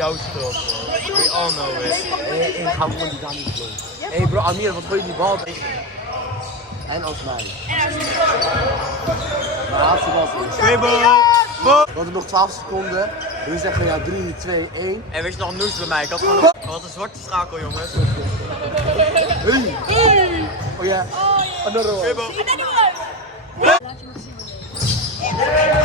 jouw schuld. We all know it. Ik ga gewoon die daar niet doen. Hé bro, Amir, wat gooi je die bal tegen? En als mij. Maar laatste was het. We hadden nog 12 seconden. We zeggen ja 3, 2, 1. En weet je nog noes bij mij? Ik had gewoon een zwarte schakel, jongens. Hey. Oh ja. Another one. Laat je nog zien.